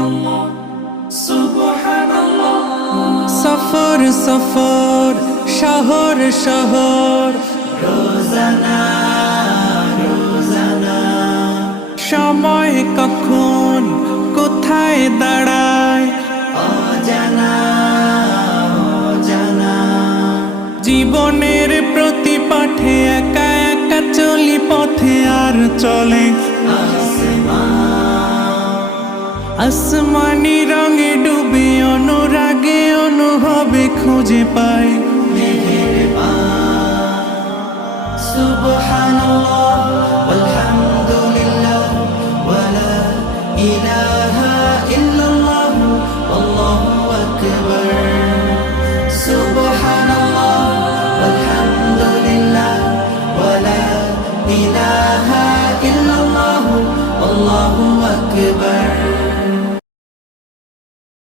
সুবহানাল্লাহ সুবহানাল্লাহ। সফর সফর শহর শহর রোজানা রোজানা সময় কখন কোথায় দাঁড়ায় অজানা অজানা। জীবনের প্রতি পাঠে একা একা চলি পথে আর চলে আসমানি রঙে ডুবে অনুরাগে অনুভবে খুঁজে পাই সুবহানাল্লাহ